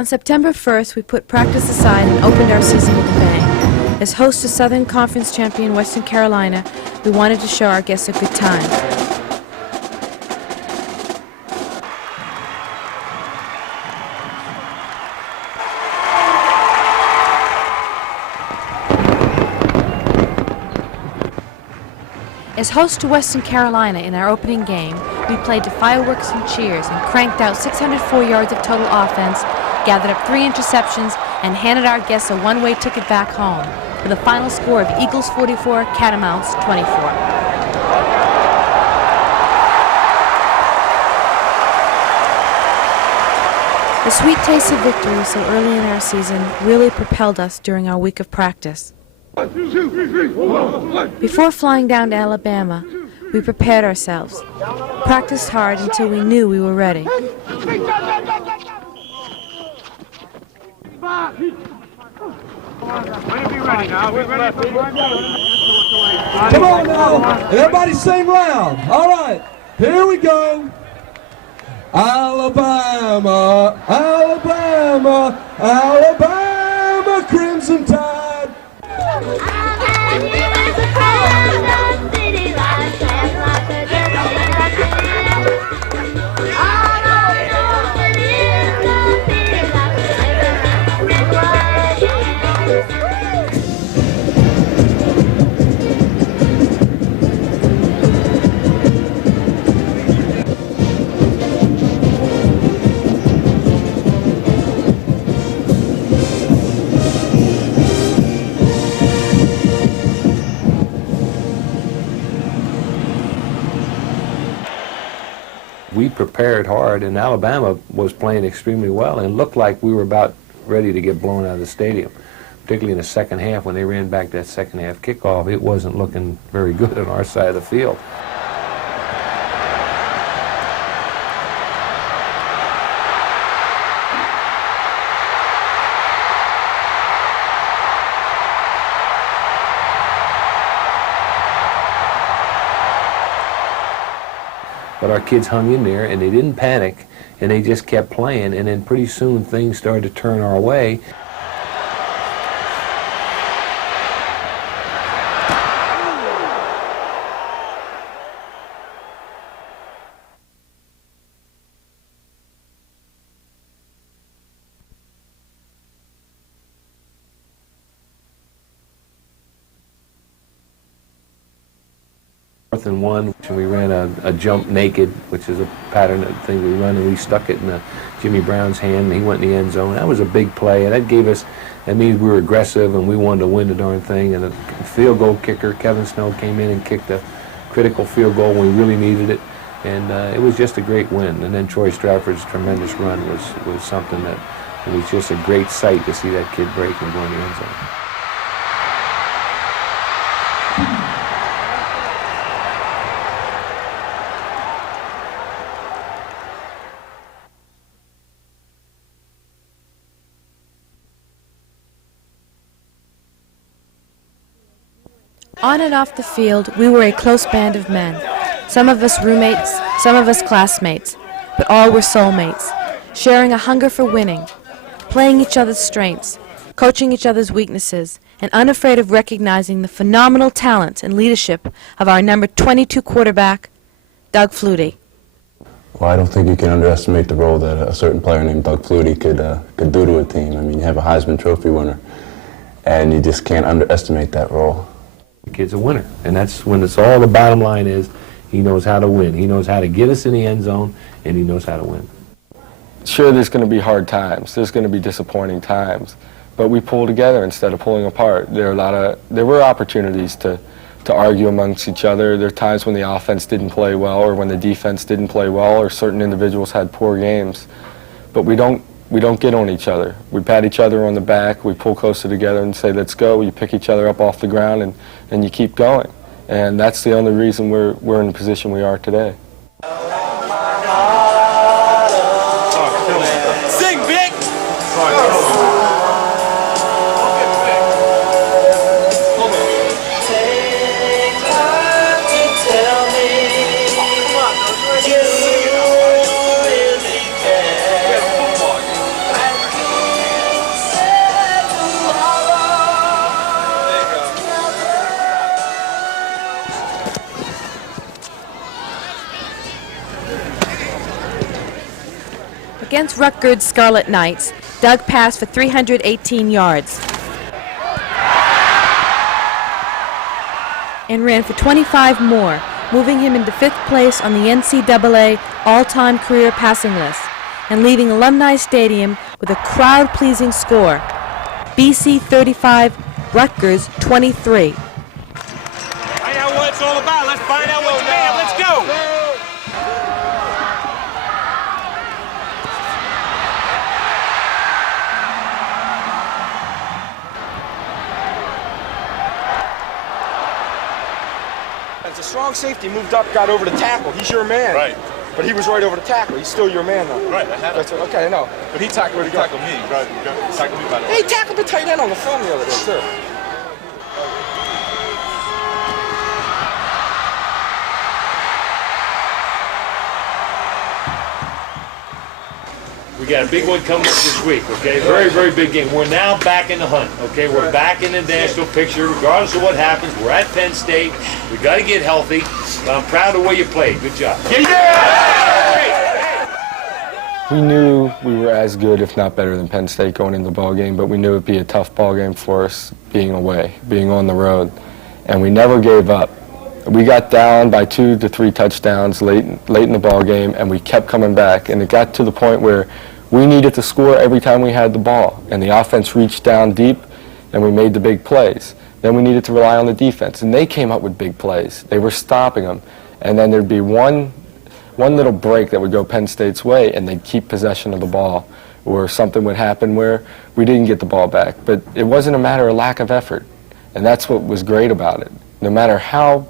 On September 1st, we put practice aside and opened our season with a bang. As host to Southern Conference champion Western Carolina, we wanted to show our guests a good time. As host to Western Carolina in our opening game, we played to fireworks and cheers and cranked out 604 yards of total offense, gathered up 3 interceptions, and handed our guests a one-way ticket back home with a final score of Eagles 44, Catamounts 24. The sweet taste of victory so early in our season really propelled us during our week of practice. Before flying down to Alabama, we prepared ourselves, practiced hard until we knew we were ready. Come on now, everybody sing loud. All right, here we go. Alabama, Alabama, Alabama, Crimson Tide. We prepared hard, and Alabama was playing extremely well and looked like we were about ready to get blown out of the stadium, particularly in the second half when they ran back that second half kickoff. It wasn't looking very good on our side of the field. But our kids hung in there, and they didn't panic, and they just kept playing, and then pretty soon things started to turn our way. Fourth and 1, and we ran a jump naked, which is a pattern thing we run, and we stuck it in Jimmy Brown's hand, and he went in the end zone. That was a big play, and that means we were aggressive, and we wanted to win the darn thing. And the field goal kicker, Kevin Snow, came in and kicked a critical field goal when we really needed it, and it was just a great win. And then Troy Stratford's tremendous run was something that it was just a great sight to see that kid break and go in the end zone. On and off the field, we were a close band of men. Some of us roommates, some of us classmates, but all were soulmates, sharing a hunger for winning, playing each other's strengths, coaching each other's weaknesses, and unafraid of recognizing the phenomenal talent and leadership of our number 22 quarterback, Doug Flutie. Well, I don't think you can underestimate the role that a certain player named Doug Flutie could do to a team. I mean, you have a Heisman Trophy winner, and you just can't underestimate that role. The kid's a winner, and that's when it's all the bottom line is he knows how to win. He knows how to get us in the end zone, and he knows how to win. Sure, there's going to be hard times. There's going to be disappointing times, but we pull together instead of pulling apart. There were opportunities to argue amongst each other. There are times when the offense didn't play well, or when the defense didn't play well, or certain individuals had poor games, but we don't get on each other. We pat each other on the back, we pull closer together and say, let's go. You pick each other up off the ground, and you keep going. And that's the only reason we're in the position we are today. Sing, Vic! Against Rutgers Scarlet Knights, Doug passed for 318 yards and ran for 25 more, moving him into 5th place on the NCAA all-time career passing list and leaving Alumni Stadium with a crowd-pleasing score, BC 35, Rutgers 23. Find out what it's all about. Let's find out what you have. Let's go. It's a strong safety, moved up, got over the tackle. He's your man. Right. But he was right over the tackle. He's still your man, though. Right, I had it. Okay, I know. But he tackled He tackled me. Right, he tackled me by the way. He tackled the tight end on the film the other day, too. We got a big one coming up this week, okay? Very, very big game. We're now back in the hunt, okay? We're back in the national picture, regardless of what happens. We're at Penn State. We got to get healthy. But I'm proud of the way you played. Good job. We knew we were as good, if not better, than Penn State going into the ball game, but we knew it'd be a tough ball game for us being away, being on the road, and we never gave up. We got down by 2 to 3 touchdowns late in the ball game, and we kept coming back, and it got to the point where we needed to score every time we had the ball, and the offense reached down deep, and we made the big plays. Then we needed to rely on the defense, and they came up with big plays. They were stopping them, and then there'd be one little break that would go Penn State's way, and they'd keep possession of the ball, or something would happen where we didn't get the ball back. But it wasn't a matter of lack of effort, and that's what was great about it. No matter how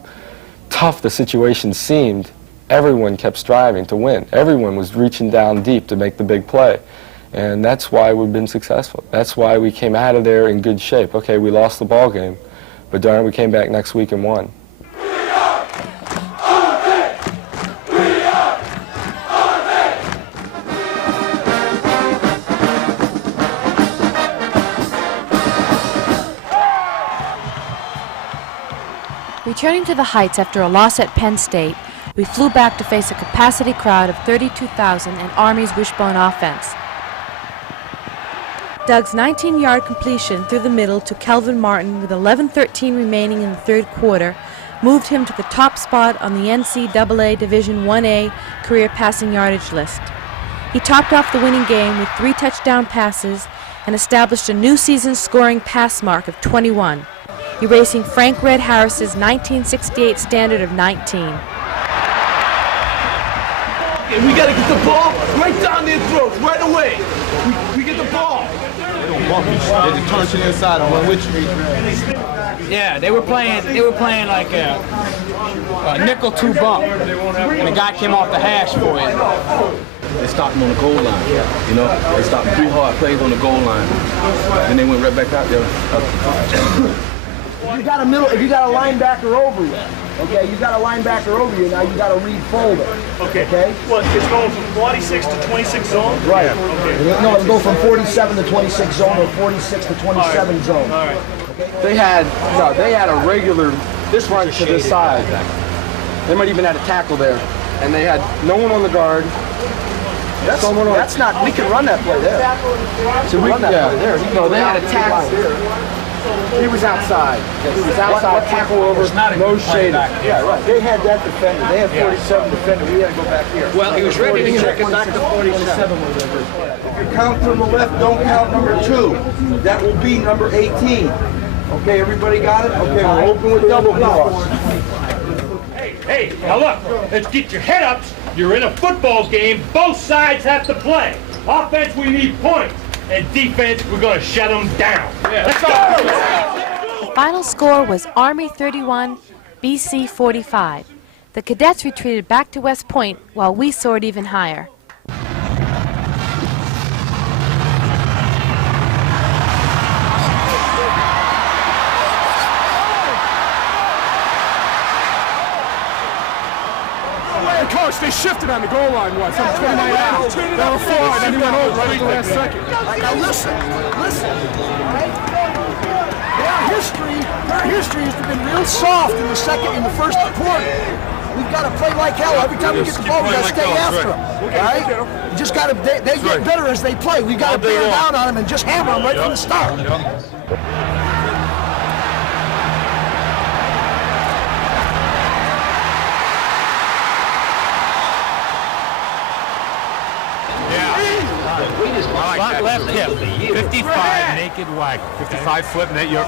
tough the situation seemed, everyone kept striving to win. Everyone was reaching down deep to make the big play. And that's why we've been successful. That's why we came out of there in good shape. Okay, we lost the ball game, but darn it, we came back next week and won. Returning to the Heights after a loss at Penn State, we flew back to face a capacity crowd of 32,000 and Army's wishbone offense. Doug's 19-yard completion through the middle to Kelvin Martin with 11:13 remaining in the third quarter moved him to the top spot on the NCAA Division 1A career passing yardage list. He topped off the winning game with 3 touchdown passes and established a new season scoring pass mark of 21, erasing Frank Red Harris's 1968 standard of 19. And we gotta get the ball right down their throats, right away. We get the ball. They just turn to the inside and run with you. Yeah, they were playing like a nickel 2 bump, and the guy came off the hash for it. They stopped him on the goal line, you know. They stopped 3 hard plays on the goal line, and they went right back out there. You got a middle. If you got a linebacker over you, okay, you got a linebacker over you. Now you got to read folder. Okay. Okay. Well, it's going from 46 to 26 zone. Right. Yeah. Okay. No, it'll go from 47 to 26 zone or 46 to 27 zone. All right. Okay. They had a regular, this run to this side. They might even have a tackle there. And they had no one on the guard. That's not, we can run that play there. So we run that play there. No, they had a tackle. He was outside. He was outside, tackle over, no shade. Yeah, right. They had that defender. They had 47 defender. We had to go back here. Well, he was ready to check it back to 47. If you count from the left, don't count number 2. That will be number 18. Okay, everybody got it? Okay, we're open with double cross. Hey, now look, let's get your head ups. You're in a football game. Both sides have to play. Offense, we need points. And defense, we're going to shut them down. Yeah. Let's go! The final score was Army 31, BC 45. The cadets retreated back to West Point while we soared even higher. Coach, they shifted on the goal line once. Some 29 out. They were 4, and then he went over right at the last second. Now listen. Their history has been real soft in the first quarter. We've got to play like hell. Every time we get the ball, we got to stay after them. All right? You just got to. They get better as they play. We got to bear down on them and just hammer them right from the start. Front left hip, 55 naked wide, 55 flip net. You're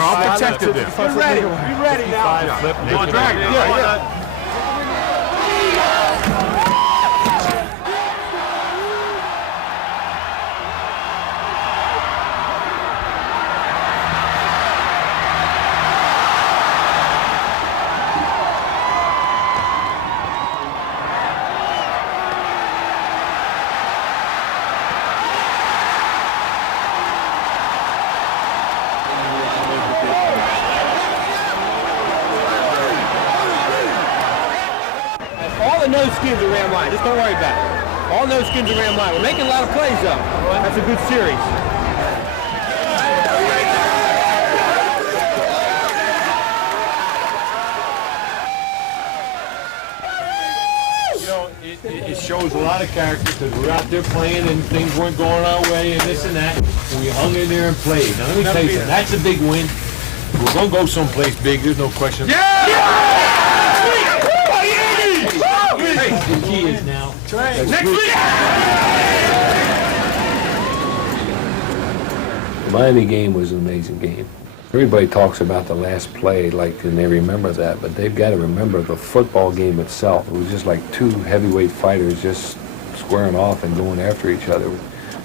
all protected there. We're ready. We're ready now. 55 flip naked wide. Yeah. All the no skins around line. Just don't worry about it. All no skins around line. We're making a lot of plays though. That's a good series. It shows a lot of character because we're out there playing and things weren't going our way and this and that. And we hung in there and played. Now let me tell you something. That's a big win. We're going to go someplace big. There's no question. The key is now. The Miami game was an amazing game. Everybody talks about the last play, and they remember that, but they've got to remember the football game itself. It was just like two heavyweight fighters just squaring off and going after each other.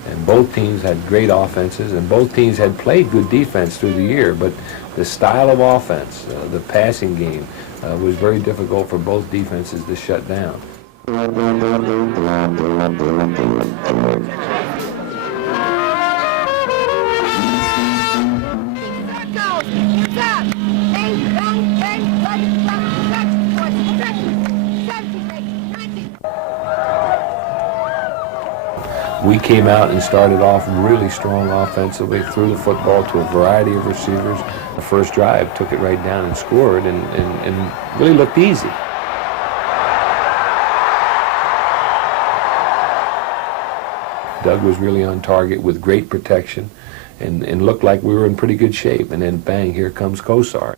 And both teams had great offenses, and both teams had played good defense through the year, but the style of offense, the passing game, was very difficult for both defenses to shut down. We came out and started off really strong offensively, threw the football to a variety of receivers. The first drive took it right down and scored and really looked easy. Doug was really on target with great protection and looked like we were in pretty good shape. And then bang, here comes Kosar.